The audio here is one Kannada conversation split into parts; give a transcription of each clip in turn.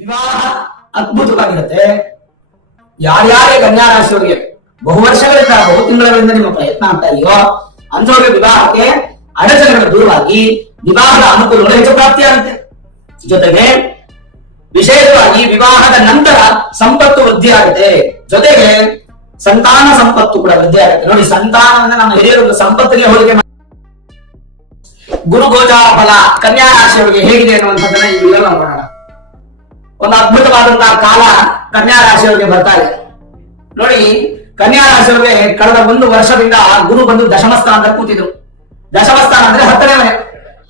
ವಿವಾಹ ಅದ್ಭುತವಾಗಿರುತ್ತೆ. ಯಾರ್ಯಾರೇ ಕನ್ಯಾ ರಾಶಿಯವರಿಗೆ ಬಹು ವರ್ಷಗಳಿಂದ ಬಹು ತಿಂಗಳಿಂದ ನಿಮ್ಮ ಪ್ರಯತ್ನ ಆಗ್ತಾ ಇದೆಯೋ ಅಂಥವ್ರಿಗೆ ವಿವಾಹಕ್ಕೆ ಅಡಚಣೆಗಳು ದೂರವಾಗಿ ವಿವಾಹದ ಅನುಕೂಲಗಳು ಹೆಚ್ಚು ಪ್ರಾಪ್ತಿಯಾಗುತ್ತೆ. ಜೊತೆಗೆ ವಿಶೇಷವಾಗಿ ವಿವಾಹದ ನಂತರ ಸಂಪತ್ತು ವೃದ್ಧಿ ಆಗುತ್ತೆ. ಜೊತೆಗೆ ಸಂತಾನ ಸಂಪತ್ತು ಕೂಡ ವೃದ್ಧಿ ಆಗುತ್ತೆ. ನೋಡಿ, ಸಂತಾನವನ್ನ ನಮ್ಮ ಹಿರಿಯರು ಸಂಪತ್ತಿಗೆ ಹೋಲಿಕೆ ಮಾಡಿ ಗುರು ಗೋಚಾರ ಫಲ ಕನ್ಯಾ ರಾಶಿಯವರಿಗೆ ಹೇಗಿದೆ ಅನ್ನುವಂಥದ್ದನ್ನ ಈ ವಿಡಿಯೋ ನೋಡೋಣ. ಒಂದು ಅದ್ಭುತವಾದಂತಹ ಕಾಲ ಕನ್ಯಾ ರಾಶಿಯವರಿಗೆ ಬರ್ತಾ ಇದೆ. ನೋಡಿ, ಕನ್ಯಾ ರಾಶಿಯವರಿಗೆ ಕಳೆದ 1 ವರ್ಷದಿಂದ ಗುರು ಬಂದು ದಶಮ ಸ್ಥಾನದಲ್ಲಿ ಕೂತಿದ್ರು. ದಶಮ ಸ್ಥಾನ ಅಂದ್ರೆ 10ನೇ ಮನೆ.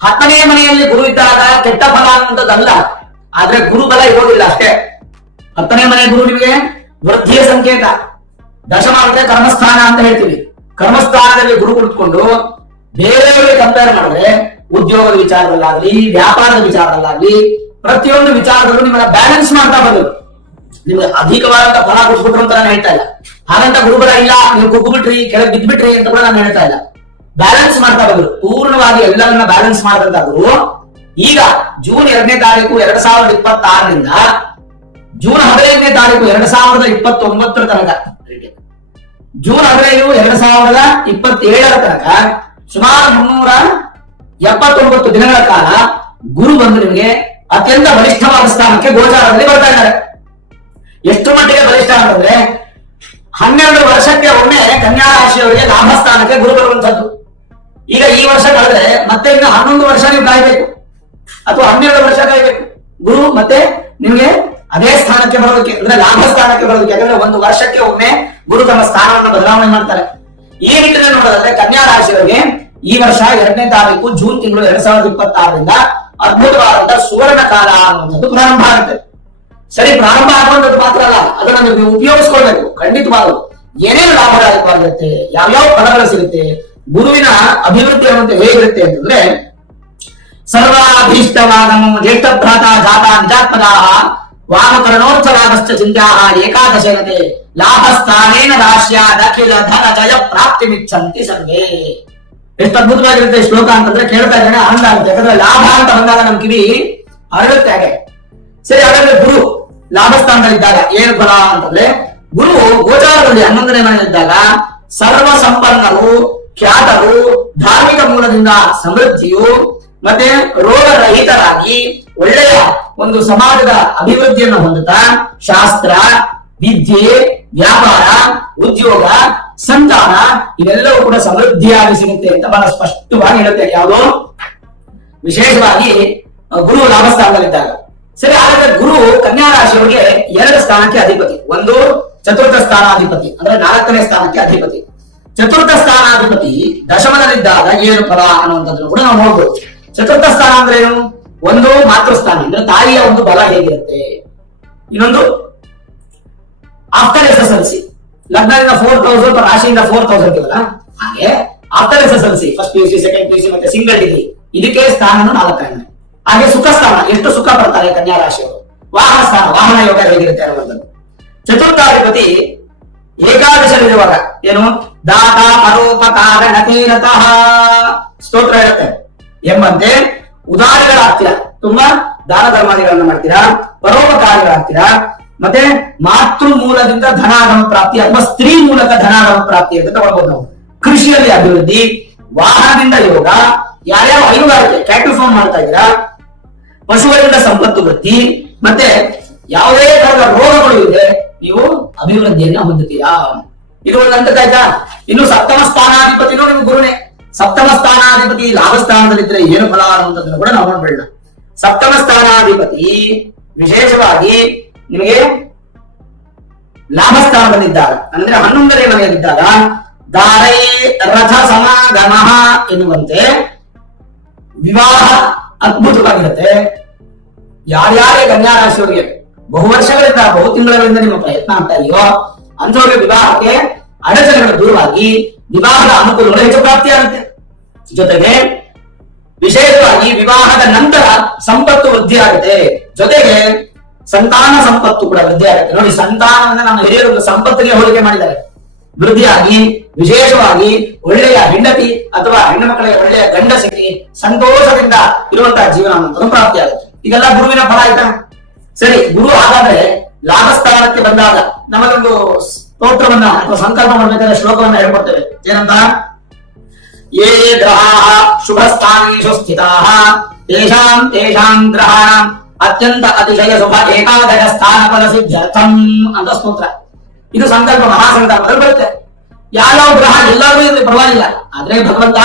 10ನೇ ಮನೆಯಲ್ಲಿ ಗುರು ಇದ್ದಾಗ ಕೆಟ್ಟ ಫಲ ಅನ್ನುವಂಥದ್ದಲ್ಲ, ಆದ್ರೆ ಗುರು ಬಲ ಇರೋದಿಲ್ಲ ಅಷ್ಟೇ. 10ನೇ ಮನೆ ಗುರು ನಿಮಗೆ ವೃದ್ಧಿಯ ಸಂಕೇತ. ದಶಮ ಅಂದ್ರೆ ಕರ್ಮಸ್ಥಾನ ಅಂತ ಹೇಳ್ತೀವಿ. ಕರ್ಮಸ್ಥಾನದಲ್ಲಿ ಗುರು ಕುಳಿತುಕೊಂಡು ಬೇರೆಯವರಿಗೆ ಕಂಪೇರ್ ಮಾಡಿದ್ರೆ ಉದ್ಯೋಗದ ವಿಚಾರದಲ್ಲಾಗ್ಲಿ, ವ್ಯಾಪಾರದ ವಿಚಾರದಲ್ಲಾಗ್ಲಿ, ಪ್ರತಿಯೊಂದು ವಿಚಾರದಲ್ಲೂ ನಿಮ್ಮನ್ನ ಬ್ಯಾಲೆನ್ಸ್ ಮಾಡ್ತಾ ಬಂದ್ರು. ನಿಮ್ಗೆ ಅಧಿಕವಾದಂತ ಫಲ ಕೊಟ್ಬಿಟ್ರು ಅಂತ ನಾನು ಹೇಳ್ತಾ ಇಲ್ಲ. ಹಾಗಂತ ಗುರುಬಲ ಇಲ್ಲ, ನೀವು ಕುಗ್ಗುಬಿಟ್ರಿ, ಕೆಳಗೆ ಬಿದ್ದ್ಬಿಟ್ರಿ ಅಂತ ಕೂಡ ನಾನು ಹೇಳ್ತಾ ಇಲ್ಲ. ಬ್ಯಾಲೆನ್ಸ್ ಮಾಡ್ತಾ ಬಂದ್ರು. ಪೂರ್ಣವಾಗಿ ಎಲ್ಲರನ್ನ ಬ್ಯಾಲೆನ್ಸ್ ಮಾಡಿದಂತ ಗುರು ಈಗ ಜೂನ್ 2ನೇ ತಾರೀಕು 2026ರಿಂದ ಜೂನ್ 15ನೇ ತಾರೀಕು 2029 ತನಕ, ಜೂನ್ 15 2027 ತನಕ ಸುಮಾರು 379 ದಿನಗಳ ಕಾಲ ಗುರು ಬಂದು ನಿಮಗೆ ಅತ್ಯಂತ ಬಲಿಷ್ಠವಾದ ಸ್ಥಾನಕ್ಕೆ ಗೋಚಾರದಲ್ಲಿ ಬರ್ತಾ ಇದ್ದಾರೆ. ಎಷ್ಟು ಮಟ್ಟಿಗೆ ಬಲಿಷ್ಠ ಅಂತಂದ್ರೆ 12 ವರ್ಷಕ್ಕೆ ಒಮ್ಮೆ ಕನ್ಯಾ ರಾಶಿಯವರಿಗೆ ಲಾಭ ಸ್ಥಾನಕ್ಕೆ ಗುರು ಬರುವಂತದ್ದು. ಈಗ ಈ ವರ್ಷ ಕಳೆದ್ರೆ ಮತ್ತೆ ಇನ್ನು 11 ವರ್ಷ ನೀವು ಕಾಯ್ಬೇಕು, ಅಥವಾ 12 ವರ್ಷ ಕಾಯ್ಬೇಕು. ಗುರು ಮತ್ತೆ ನಿಮಗೆ ಅದೇ ಸ್ಥಾನಕ್ಕೆ ಬರೋದಕ್ಕೆ, ಅಂದ್ರೆ ಲಾಭ ಸ್ಥಾನಕ್ಕೆ ಬರೋದಕ್ಕೆ. ಯಾಕಂದ್ರೆ 1 ವರ್ಷಕ್ಕೆ ಒಮ್ಮೆ ಗುರು ತಮ್ಮ ಸ್ಥಾನವನ್ನು ಬದಲಾವಣೆ ಮಾಡ್ತಾರೆ. ಈ ನಿಟ್ಟಿನಲ್ಲಿ ನೋಡೋದಾದ್ರೆ ಕನ್ಯಾ ರಾಶಿಯವರಿಗೆ ಈ ವರ್ಷ 2ನೇ ತಾರೀಕು ಜೂನ್ ತಿಂಗಳು 2026ರಿಂದ ಅದ್ಭುತವಾದಂತಹ ಸುವರ್ಣ ಕಾಲ ಅನ್ನುವಂಥದ್ದು ಪ್ರಾರಂಭ ಆಗುತ್ತೆ. ಸರಿ, ಪ್ರಾರಂಭ ಆಗುವಂಥದ್ದು ಮಾತ್ರ ಅಲ್ಲ, ಅದನ್ನ ನೀವು ಉಪಯೋಗಿಸ್ಕೊಳ್ಬೇಕು. ಖಂಡಿತವಾಗಲು ಏನೇನು ಲಾಭದಾಯಕವಾಗಿರುತ್ತೆ, ಯಾವ್ಯಾವ ಫಲಗಳು ಸಿಗುತ್ತೆ, ಗುರುವಿನ ಅಭಿವೃದ್ಧಿ ಅನ್ನುವಂತೆ ಹೇಗಿರುತ್ತೆ ಅಂತಂದ್ರೆ, ಸರ್ವಾಭೀಷ್ಟವಾಗಮು ಜ್ಯೇಷ್ಠ ಭ್ರಾತ ಜಾತ ನಿಜಾತ್ಮದಾಹ ವಾಮಕರಣೋತ್ಸವಾಗಶ್ಚ ಚಿಂತ್ಯಾಹ ಏಕಾದಶೇನತೆ ಲಾಭಸ್ಥಾನೇನ ರಾಶ್ಯ ದಖಿಲ ಧನ ಜಯ ಪ್ರಾಪ್ತಿ ಮಿಚ್ಚಂತಿ ಸರ್ವೇ. ಎಷ್ಟು ಅದ್ಭುತವಾಗಿರುತ್ತೆ ಶ್ಲೋಕ ಅಂತಂದ್ರೆ ಕೇಳ್ತಾ ಇದ್ದೇನೆ ಆನಂದ ಆಗುತ್ತೆ. ಯಾಕಂದ್ರೆ ಲಾಭ ಅಂತ ಬಂದಾಗ ನಮ್ ಕಿವಿ ಅರಳುತ್ತೆ ಹಾಗೆ. ಸರಿ, ಹಾಗಾದ್ರೆ ಗುರು ಲಾಭಸ್ಥಾನದಲ್ಲಿದ್ದಾಗ ಏನು ಫಲ ಅಂತಂದ್ರೆ, ಗುರು ಗೋಚಾರದಲ್ಲಿ 11ನೇ ಮನೆಯಲ್ಲಿದ್ದಾಗ ಸರ್ವ ಸಂಪನ್ನರು, ಖ್ಯಾತರು, ಧಾರ್ಮಿಕ ಮೂಲದಿಂದ ಸಮೃದ್ಧಿಯು, ಮತ್ತೆ ರೋಗರಹಿತರಾಗಿ ಒಳ್ಳೆಯ ಒಂದು ಸಮಾಜದ ಅಭಿವೃದ್ಧಿಯನ್ನು ಹೊಂದುತ್ತಾ ಶಾಸ್ತ್ರ, ವಿದ್ಯೆ, ವ್ಯಾಪಾರ, ಉದ್ಯೋಗ, ಸಂತಾನ ಇವೆಲ್ಲವೂ ಕೂಡ ಸಮೃದ್ಧಿಯಾಗಿ ಸಿಗುತ್ತೆ ಅಂತ ಬಹಳ ಸ್ಪಷ್ಟವಾಗಿ ಹೇಳುತ್ತೆ. ಯಾವುದೋ ವಿಶೇಷವಾಗಿ ಗುರು ಲಾಭಸ್ಥಾನದಲ್ಲಿದ್ದಾಗ. ಸರಿ, ಹಾಗಾದ್ರೆ ಗುರು ಕನ್ಯಾ ರಾಶಿಯವರಿಗೆ 2 ಸ್ಥಾನಕ್ಕೆ ಅಧಿಪತಿ. ಒಂದು ಚತುರ್ಥ ಸ್ಥಾನಾಧಿಪತಿ, ಅಂದ್ರೆ 4ನೇ ಸ್ಥಾನಕ್ಕೆ ಅಧಿಪತಿ. ಚತುರ್ಥ ಸ್ಥಾನಾಧಿಪತಿ ದಶಮದಲ್ಲಿದ್ದಾಗ ಏನು ಫಲ ಅನ್ನುವಂಥದ್ದು ಕೂಡ ನಾವು ನೋಡ್ಬೋದು. ಚತುರ್ಥ ಸ್ಥಾನ ಅಂದ್ರೆ ಏನು? ಒಂದು ಮಾತೃಸ್ಥಾನ, ಅಂದ್ರೆ ತಾಯಿಯ ಒಂದು ಬಲ ಹೇಗಿರುತ್ತೆ. ಇನ್ನೊಂದು ಆಫ್ಟರ್ SSLC, ಲಗ್ನದಿಂದ 4000 ಅಥವಾ ರಾಶಿಯಿಂದ 4000 ಅಂತೀವಲ್ಲ, ಹಾಗೆ after SSLC first PUC, second PUC ಮತ್ತೆ ಸಿಂಗಲ್ ಡಿಗ್ರಿ, ಇದಕ್ಕೆ ಸ್ಥಾನ 4ನೇ. ಹಾಗೆ ಸುಖ ಸ್ಥಾನ, ಎಷ್ಟು ಸುಖ ಪಡ್ತಾರೆ ಕನ್ಯಾ ರಾಶಿಯವರು. ವಾಹನ ಸ್ಥಾನ, ವಾಹನ ಯೋಗ ಹೇಗಿರುತ್ತೆ ಅನ್ನುವಂಥದ್ದು. ಚತುರ್ಥಾಧಿಪತಿ ಏಕಾದಶಲ್ಲಿರುವಾಗ ಏನು ದಾತ ಪರೋಪಕಾರ ನತೀರತಃ ಸ್ತೋತ್ರ ಹೇಳುತ್ತೆ ಎಂಬಂತೆ ಉದಾರಗಳಾಗ್ತೀರಾ, ತುಂಬಾ ದಾನ ಧರ್ಮಾದಿಗಳನ್ನ ಮಾಡ್ತೀರಾ, ಪರೋಪಕಾರಿಗಳಾಗ್ತೀರಾ, ಮತ್ತೆ ಮಾತೃ ಮೂಲದಿಂದ ಧನಾಗಮ ಪ್ರಾಪ್ತಿ ಅಥವಾ ಸ್ತ್ರೀ ಮೂಲಕ ಧನಾಗಮ ಪ್ರಾಪ್ತಿ ಅಂತ ತಗೊಳ್ಬಹುದು ನಾವು. ಕೃಷಿಯಲ್ಲಿ ಅಭಿವೃದ್ಧಿ, ವಾಹನದಿಂದ ಯೋಗ, ಯಾರ್ಯಾವ ಹೈನುಗಾರಿಕೆ ಕ್ಯಾಟಲ್ ಫಾರ್ಮ್ ಮಾಡ್ತಾ ಇದ್ದೀರಾ, ಪಶುಗಳಿಂದ ಸಂಪತ್ತು ವೃದ್ಧಿ, ಮತ್ತೆ ಯಾವುದೇ ತರದ ರೋಗಗಳು ಇದೆ, ನೀವು ಅಭಿವೃದ್ಧಿಯನ್ನ ಹೊಂದುತ್ತೀರಾ. ಇದು ಒಂದು ಅಂತಾಯ್ತಾ. ಇನ್ನು ಸಪ್ತಮ ಸ್ಥಾನಾಧಿಪತಿನೂ ನಿಮ್ಗೆ ಗುರುನೇ. ಸಪ್ತಮ ಸ್ಥಾನಾಧಿಪತಿ ಲಾಭ ಸ್ಥಾನದಲ್ಲಿದ್ರೆ ಏನು ಫಲ ಅನ್ನುವಂಥದ್ದನ್ನು ಕೂಡ ನಾವು ನೋಡ್ಬೇಡ. ಸಪ್ತಮ ಸ್ಥಾನಾಧಿಪತಿ ವಿಶೇಷವಾಗಿ ನಿಮಗೆ ಲಾಭ ಸ್ಥಾನದಲ್ಲಿದ್ದಾಗ, ಅಂದ್ರೆ 11ನೇ ಮನೆಯಲ್ಲಿದ್ದಾಗ ದಾರೈ ರಥ ಸಮಾಗಮ ಎನ್ನುವಂತೆ ವಿವಾಹ ಅದ್ಭುತವಾಗಿರುತ್ತೆ. ಯಾರ್ಯಾರೇ ಕನ್ಯಾ ರಾಶಿಯವರಿಗೆ ಬಹು ವರ್ಷಗಳಿಂದ ಬಹು ತಿಂಗಳಿಂದ ನಿಮ್ಮ ಪ್ರಯತ್ನ ಆಗ್ತಾ ಇದೆಯೋ ಅಂಥವ್ರಿಗೆ ವಿವಾಹಕ್ಕೆ ಅಡಚಣೆಗಳು ದೂರವಾಗಿ ವಿವಾಹದ ಅನುಕೂಲಗಳು ಹೆಚ್ಚು ಪ್ರಾಪ್ತಿಯಾಗುತ್ತೆ. ಜೊತೆಗೆ ವಿಶೇಷವಾಗಿ ವಿವಾಹದ ನಂತರ ಸಂಪತ್ತು ವೃದ್ಧಿ ಆಗುತ್ತೆ. ಜೊತೆಗೆ ಸಂತಾನ ಸಂಪತ್ತು ಕೂಡ ವೃದ್ಧಿ ಆಗುತ್ತೆ. ನೋಡಿ, ಸಂತಾನವನ್ನ ನಮ್ಮ ಹಿರಿಯರು ಸಂಪತ್ತಿಗೆ ಹೋಲಿಕೆ ಮಾಡಿದ್ದಾರೆ. ವೃದ್ಧಿಯಾಗಿ ವಿಶೇಷವಾಗಿ ಒಳ್ಳೆಯ ಹೆಂಡತಿ ಅಥವಾ ಹೆಣ್ಣು ಮಕ್ಕಳಿಗೆ ಒಳ್ಳೆಯ ಗಂಡ ಸಿಕ್ಕಿ ಸಂತೋಷದಿಂದ ಇರುವಂತಹ ಜೀವನ ಪ್ರಾಪ್ತಿಯಾಗುತ್ತೆ. ಇದೆಲ್ಲ ಗುರುವಿನ ಫಲ ಆಯ್ತಾ. ಸರಿ, ಗುರು ಹಾಗಾದ್ರೆ ಲಾಭಸ್ಥಾನಕ್ಕೆ ಬಂದಾಗ ನಮ್ಮದೊಂದು ಸ್ತೋತ್ರವನ್ನ ಅಥವಾ ಸಂಕಲ್ಪ ಮಾಡಬೇಕಾದ್ರೆ ಶ್ಲೋಕವನ್ನ ಹೇಳ್ಕೊಡ್ತೇವೆ. ಏನಂತ? ಯೇ ಗ್ರಹಾಃ ಶುಭಸ್ಥಾನೇಷು ಸ್ಥಿತಾಃ ತೇಷಾಂ ತೇಷಾಂ ಗ್ರಹಾಣಾಂ ಅತ್ಯಂತ ಅತಿಶಯ ಶುಭ ಏಕಾದಶ ಸ್ಥಾನ ಫಲ ಸಿದ್ಧ್ಯರ್ಥಂ ಅಂತ ಸ್ತೋತ್ರ. ಇದು ಸಂಕಲ್ಪ ಮಹಾಸಂಕಲ್ಪದಲ್ಲಿ ಬರುತ್ತೆ. ಯಾವ ಗ್ರಹ ಎಲ್ಲರೂ ಇದ್ರೆ ಪರವಾಗಿಲ್ಲ, ಆದ್ರೆ ಭಗವಂತ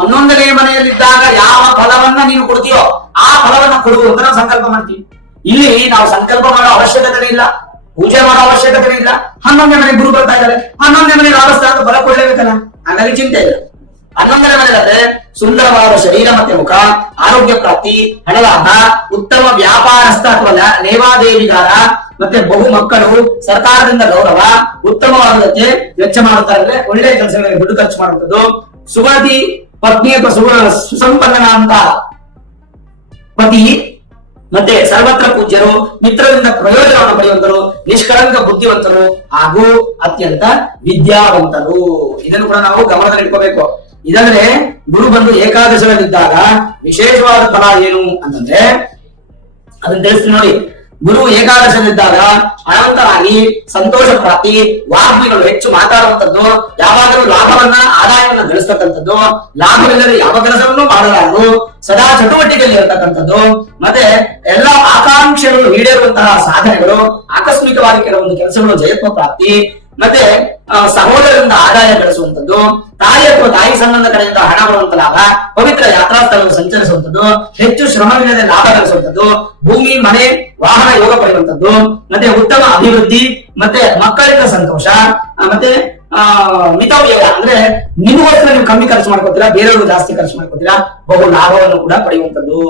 11ನೇ ಮನೆಯಲ್ಲಿದ್ದಾಗ ಯಾವ ಫಲವನ್ನ ನೀನು ಕೊಡ್ತೀಯೋ ಆ ಫಲವನ್ನ ಕೊಡುವ ಅಂತ ನಾವು ಸಂಕಲ್ಪ ಮಾಡ್ತೀವಿ. ಇಲ್ಲಿ ನಾವು ಸಂಕಲ್ಪ ಮಾಡೋ ಅವಶ್ಯಕತೆ ಇಲ್ಲ, ಪೂಜೆ ಮಾಡೋ ಅವಶ್ಯಕತೆ ಇಲ್ಲ. 11ನೇ ಮನೆ ಗುರು ಬರ್ತಾ ಇದ್ದಾರೆ, 11ನೇ ಮನೆ ಲಾಭಸ್ಥಾನದ ಫಲ ಕೊಡ್ಲೇಬೇಕಲ್ಲ, ಹಾಗಾಗಿ ಚಿಂತೆ ಇಲ್ಲ. 11ನೇ ಮನೆಯಾದ್ರೆ ಸುಂದರವಾದ ಶರೀರ ಮತ್ತೆ ಮುಖ, ಆರೋಗ್ಯ ಪ್ರಾಪ್ತಿ, ಹಣಲಾಭ, ಉತ್ತಮ ವ್ಯಾಪಾರಸ್ಥ ಅಥವಾ ಲೇವಾದೇವಿಗಾರ, ಮತ್ತೆ ಬಹು ಮಕ್ಕಳು, ಸರ್ಕಾರದಿಂದ ಗೌರವ, ಉತ್ತಮವಾದಕ್ಕೆ ವೆಚ್ಚ ಮಾಡುತ್ತಾರೆ, ಒಳ್ಳೆಯ ಕೆಲಸಗಳಿಗೆ ದುಡ್ಡು ಖರ್ಚು ಮಾಡುವಂಥದ್ದು, ಸುಮತಿ ಪತ್ನಿ ಅಥವಾ ಸುಸಂಪನ್ನ ಅಂತ ಪತಿ, ಮತ್ತೆ ಸರ್ವತ್ರ ಪೂಜ್ಯರು, ಮಿತ್ರರಿಂದ ಪ್ರಯೋಜನವನ್ನು ಪಡೆಯುವಂತರು, ನಿಷ್ಕಳಂಕ ಬುದ್ಧಿವಂತರು ಹಾಗೂ ಅತ್ಯಂತ ವಿದ್ಯಾವಂತರು. ಇದನ್ನು ಕೂಡ ನಾವು ಗಮನದಲ್ಲಿಟ್ಕೋಬೇಕು. ಇದಂದ್ರೆ ಗುರು ಬಂದು ಏಕಾದಶದಲ್ಲಿದ್ದಾಗ ವಿಶೇಷವಾದ ಫಲ ಏನು ಅಂತಂದ್ರೆ ಅದನ್ನ ತಿಳಿಸ್ತೀನಿ ನೋಡಿ. ಗುರು ಏಕಾದಶದಲ್ಲಿದ್ದಾಗ ಅನಂತರಾಗಿ ಸಂತೋಷ ಪ್ರಾಪ್ತಿ, ವಾಗ್ಮಿಗಳು ಹೆಚ್ಚು ಮಾತಾಡುವಂಥದ್ದು, ಯಾವಾಗಲೂ ಲಾಭವನ್ನ ಆದಾಯವನ್ನ ಗಳಿಸ್ತಕ್ಕಂಥದ್ದು, ಲಾಭವಿಲ್ಲದೆ ಯಾವ ಕೆಲಸವನ್ನು ಮಾಡಲಾರದು, ಸದಾ ಚಟುವಟಿಕೆಯಲ್ಲಿ ಇರತಕ್ಕಂಥದ್ದು, ಮತ್ತೆ ಎಲ್ಲ ಆಕಾಂಕ್ಷೆಗಳು ಈಡೇರುವಂತಹ ಸಾಧನೆಗಳು, ಆಕಸ್ಮಿಕವಾಗಿ ಕೆಲವೊಂದು ಕೆಲಸಗಳು ಜಯತ್ವ ಪ್ರಾಪ್ತಿ, ಮತ್ತೆ ಸಹೋದರರಿಂದ ಆದಾಯ ಗಳಿಸುವಂಥದ್ದು, ತಾಯಿ ಅಥವಾ ತಾಯಿ ಸಂಬಂಧ ಕಡೆಯಿಂದ ಹಣ ಬರುವಂತ ಲಾಭ, ಪವಿತ್ರ ಯಾತ್ರಾ ಸ್ಥಳಗಳು ಸಂಚರಿಸುವಂಥದ್ದು, ಹೆಚ್ಚು ಶ್ರಮವಿಲ್ಲದೆ ಲಾಭ ಗಳಿಸುವಂಥದ್ದು, ಭೂಮಿ ಮನೆ ವಾಹನ ಯೋಗ ಪಡೆಯುವಂಥದ್ದು, ಮತ್ತೆ ಉತ್ತಮ ಅಭಿವೃದ್ಧಿ, ಮತ್ತೆ ಮಕ್ಕಳಿಂದ ಸಂತೋಷ, ಮತ್ತೆ ಮಿತವ್ಯಯ ಅಂದ್ರೆ ನಿಮಗೋಸ್ಕರ ನೀವು ಕಮ್ಮಿ ಖರ್ಚು ಮಾಡ್ಕೋತೀರಾ, ಬೇರೆಯವರು ಜಾಸ್ತಿ ಖರ್ಚು ಮಾಡ್ಕೋತೀರಾ, ಬಹು ಲಾಭವನ್ನು ಕೂಡ ಪಡೆಯುವಂಥದ್ದು.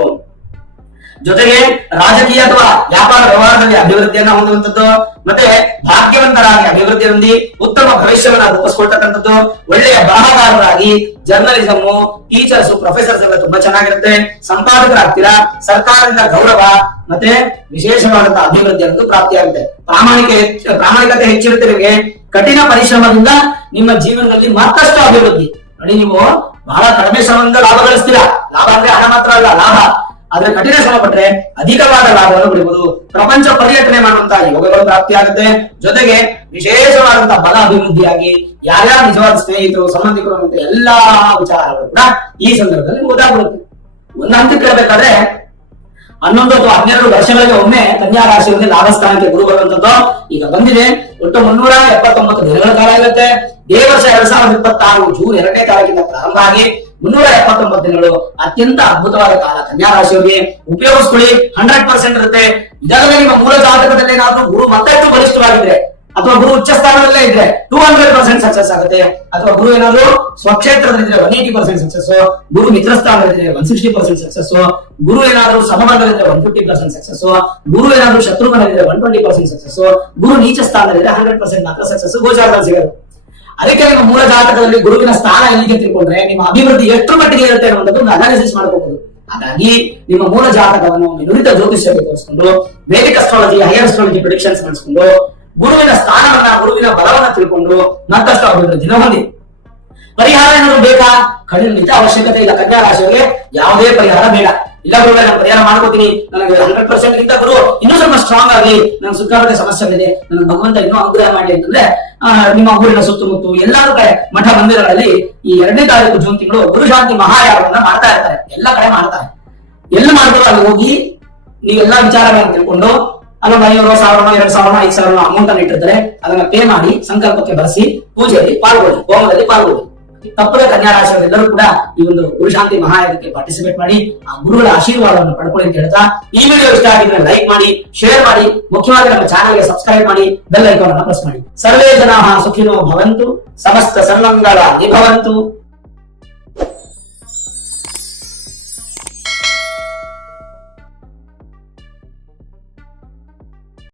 ಜೊತೆಗೆ ರಾಜಕೀಯ ಅಥವಾ ವ್ಯಾಪಾರ ವ್ಯವಹಾರದಲ್ಲಿ ಅಭಿವೃದ್ಧಿಯನ್ನ ಹೊಂದುವಂಥದ್ದು, ಮತ್ತೆ ಭಾಗ್ಯವಂತರಾಗಿ ಅಭಿವೃದ್ಧಿ ಹೊಂದಿ ಉತ್ತಮ ಭವಿಷ್ಯವನ್ನ ರೂಪಿಸ್ಕೊಳ್ತಕ್ಕಂಥದ್ದು, ಒಳ್ಳೆಯ ಬರಹಗಾರರಾಗಿ ಜರ್ನಲಿಸಮ್, ಟೀಚರ್ಸ್, ಪ್ರೊಫೆಸರ್ಸ್ ಎಲ್ಲ ತುಂಬಾ ಚೆನ್ನಾಗಿರುತ್ತೆ, ಸಂಪಾದಕರಾಗ್ತೀರಾ, ಸರ್ಕಾರದಿಂದ ಗೌರವ ಮತ್ತೆ ವಿಶೇಷವಾದಂತಹ ಅಭಿವೃದ್ಧಿ ಅನ್ನೋದು ಪ್ರಾಪ್ತಿಯಾಗುತ್ತೆ. ಪ್ರಾಮಾಣಿಕತೆ ಹೆಚ್ಚಿರುತ್ತೆ ನಿಮಗೆ, ಕಠಿಣ ಪರಿಶ್ರಮದಿಂದ ನಿಮ್ಮ ಜೀವನದಲ್ಲಿ ಮತ್ತಷ್ಟು ಅಭಿವೃದ್ಧಿ. ನೋಡಿ, ನೀವು ಬಹಳ ಕಡಿಮೆ ಶ್ರಮದಿಂದ ಲಾಭ ಗಳಿಸ್ತೀರಾ, ಲಾಭ ಅಂದ್ರೆ ಹಣ ಮಾತ್ರ ಅಲ್ಲ, ಲಾಭ. ಆದ್ರೆ ಕಠಿಣ ಶ್ರಮ ಪಟ್ರೆ ಅಧಿಕವಾದ ಲಾಭವನ್ನು ಪಡೆಯಬಹುದು. ಪ್ರಪಂಚ ಪರ್ಯಟನೆ ಮಾಡುವಂತಹ ಯೋಗಗಳು ಪ್ರಾಪ್ತಿಯಾಗುತ್ತೆ. ಜೊತೆಗೆ ವಿಶೇಷವಾದಂತಹ ಬಲ ಅಭಿವೃದ್ಧಿಯಾಗಿ ಯಾರ್ಯಾರು ನಿಜವಾದ ಸ್ನೇಹಿತರು, ಸಂಬಂಧಿಕರು ಅಂತ ಎಲ್ಲಾ ವಿಚಾರಗಳು ಕೂಡ ಈ ಸಂದರ್ಭದಲ್ಲಿ ಗೊತ್ತಾಗ್ಬಿಡುತ್ತೆ. ಒಂದು ಹಂತಕ್ಕೆ ಕೇಳಬೇಕಾದ್ರೆ 11 ಅಥವಾ 12 ವರ್ಷಗಳಿಗೆ ಒಮ್ಮೆ ಕನ್ಯಾ ರಾಶಿಯಲ್ಲಿ ಲಾಭಸ್ಥಾನಕ್ಕೆ ಗುರು ಬರುವಂತದ್ದು ಈಗ ಬಂದಿದೆ. ಒಟ್ಟು 379 ದಿನಗಳ ಕಾಲ ಇರುತ್ತೆ. ಈ ವರ್ಷ 2026 ಜೂನ್ 2ನೇ ತಾರೀಕಿಂದ ಪ್ರಾರಂಭ ಆಗಿ 379 ದಿನಗಳು ಅತ್ಯಂತ ಅದ್ಭುತವಾದ ಕಾಲ. ಕನ್ಯಾ ರಾಶಿಯವರಿಗೆ ಉಪಯೋಗಿಸ್ಕೊಳ್ಳಿ, 100% ಇರುತ್ತೆ. ಇದರಲ್ಲಿ ನಿಮ್ಮ ಮೂಲ ಜಾತಕದಲ್ಲಿ ಏನಾದ್ರೂ ಗುರು ಮತ್ತಷ್ಟು ಬಲಿಷ್ಠವಾಗಿದ್ರೆ ಅಥವಾ ಗುರು ಉಚ್ಚ ಸ್ಥಾನದಲ್ಲೇ ಇದ್ರೆ 200% ಸಕ್ಸಸ್ ಆಗುತ್ತೆ. ಅಥವಾ ಗುರು ಏನಾದ್ರು ಸ್ವಕ್ಷೇತ್ರದಲ್ಲಿದ್ರೆ 180% ಸಕ್ಸಸ್, ಗುರು ಮಿತ್ರ ಸ್ಥಾನದಲ್ಲಿದ್ರೆ 160% ಸಕ್ಸಸ್, ಗುರು ಏನಾದ್ರು ಸಮಬಂಧದಲ್ಲಿದ್ರೆ 150% ಸಕ್ಸಸ್, ಗುರು ಏನಾದ್ರು ಶತ್ರುಗಳಲ್ಲಿದ್ರೆ 120% ಸಕ್ಸಸ್, ಗುರು ನೀಚ ಸ್ಥಾನದಲ್ಲಿದ್ರೆ 100% ಮಾತ್ರ ಸಕ್ಸಸ್ ಗೋಚಾರದಲ್ಲಿ ಸಿಗುತ್ತೆ. ಅದಕ್ಕೆ ನಿಮ್ಮ ಮೂಲ ಜಾತಕದಲ್ಲಿ ಗುರುವಿನ ಸ್ಥಾನ ಎಲ್ಲಿಗೆ ತಿಳ್ಕೊಂಡ್ರೆ ನಿಮ್ಮ ಅಭಿವೃದ್ಧಿ ಎಷ್ಟು ಮಟ್ಟಿಗೆ ಇರುತ್ತೆ ಅನ್ನೋದನ್ನು ಅನಾಲಿಸಿಸ್ ಮಾಡ್ಕೋಬಹುದು. ಹಾಗಾಗಿ ನಿಮ್ಮ ಮೂಲ ಜಾತಕವನ್ನು ನುರಿತ ಜ್ಯೋತಿಷ್ಯಕ್ಕೆ ತೋರಿಸಿಕೊಂಡು Vedic astrology, higher astrology predictions ಮಾಡಿಸಿಕೊಂಡು ಗುರುವಿನ ಸ್ಥಾನವನ್ನ, ಗುರುವಿನ ಬಲವನ್ನ ತಿಳ್ಕೊಂಡು ಮತ್ತಷ್ಟು ಅಭಿವೃದ್ಧಿನ ಹೊಂದಿ. ಪರಿಹಾರ ಏನಾದ್ರು ಬೇಕಾ? ಖಂಡಿತ ಅವಶ್ಯಕತೆ ಇಲ್ಲ. ಕನ್ಯಾ ರಾಶಿಯವರಿಗೆ ಯಾವುದೇ ಪರಿಹಾರ ಬೇಡ. ಇಲ್ಲ ಗುರುಗಳೇ, ನಾನು ಪರಿಹಾರ ಮಾಡ್ಕೋತೀನಿ, ನನಗೆ 100% ಗಿಂತ ಗುರು ಇನ್ನೂ ಸ್ವಲ್ಪ ಸ್ಟ್ರಾಂಗ್ ಆಗಲಿ, ನನ್ನ ಸುಖಾರದ ಸಮಸ್ಯೆಗಳಿದೆ, ನನಗೆ ಭಗವಂತ ಇನ್ನೂ ಅನುಗ್ರಹ ಮಾಡಲಿ ಅಂತಂದ್ರೆ ನಿಮ್ಮ ಊರಿನ ಸುತ್ತಮುತ್ತ ಎಲ್ಲರೂ ಕಡೆ ಮಠ ಮಂದಿರಗಳಲ್ಲಿ ಈ 2ನೇ ತಾರೀಕು ಜೂನ್ ತಿಂಗಳು ಗುರುಶಾಂತಿ ಮಹಾಯಾಗವನ್ನ ಮಾಡ್ತಾ ಇರ್ತಾರೆ. ಎಲ್ಲ ಕಡೆ ಮಾಡ್ತಾರೆ. ಎಲ್ಲ ಮಾಡಿದ್ರು ಅಲ್ಲಿ ಹೋಗಿ ನೀವೆಲ್ಲಾ ವಿಚಾರಗಳನ್ನು ತಿಳ್ಕೊಂಡು ಅಲ್ಲೊಂದು 500, 1000, 2000, 5000 ಅಮೌಂಟ್ ಅನ್ನು ಇಟ್ಟಿರ್ತಾರೆ. ಅದನ್ನ ಪೇ ಮಾಡಿ ಸಂಕಲ್ಪಕ್ಕೆ ಬರೆಸಿ ಪೂಜೆಯಲ್ಲಿ ಪಾಲ್ಗೊಳ್ಳಿ, ಹೋಮದಲ್ಲಿ ಪಾಲ್ಗೊಳ್ಳಿ. ತಪ್ಪದೆ ಕನ್ಯಾ ರಾಶಿಯವರೆಲ್ಲರೂ ಕೂಡ ಈ ಒಂದು ಗುರುಶಾಂತಿ ಮಹಾಯಾಗಕ್ಕೆ ಪಾರ್ಟಿಸಿಪೇಟ್ ಮಾಡಿ ಆ ಗುರುಗಳ ಆಶೀರ್ವಾದವನ್ನು ಪಡ್ಕೊಳ್ಳಿ ಅಂತ ಹೇಳ್ತಾ, ಈ ವಿಡಿಯೋ ಇಷ್ಟ ಆಗಿದ್ರೆ ಲೈಕ್ ಮಾಡಿ, ಶೇರ್ ಮಾಡಿ, ಮುಖ್ಯವಾಗಿ ನಮ್ಮ ಚಾನೆಲ್ಗೆ ಸಬ್ಸ್ಕ್ರೈಬ್ ಮಾಡಿ, ಬೆಲ್ ಐಕಾನ್ ಅನ್ನು ಪ್ರೆಸ್ ಮಾಡಿ. ಸರ್ವೇ ಜನಾಃ ಸುಖಿನೋ ಭವಂತು, ಸಮಸ್ತ ಸನ್ಮಂಗಳ ನಿಭವಂತು.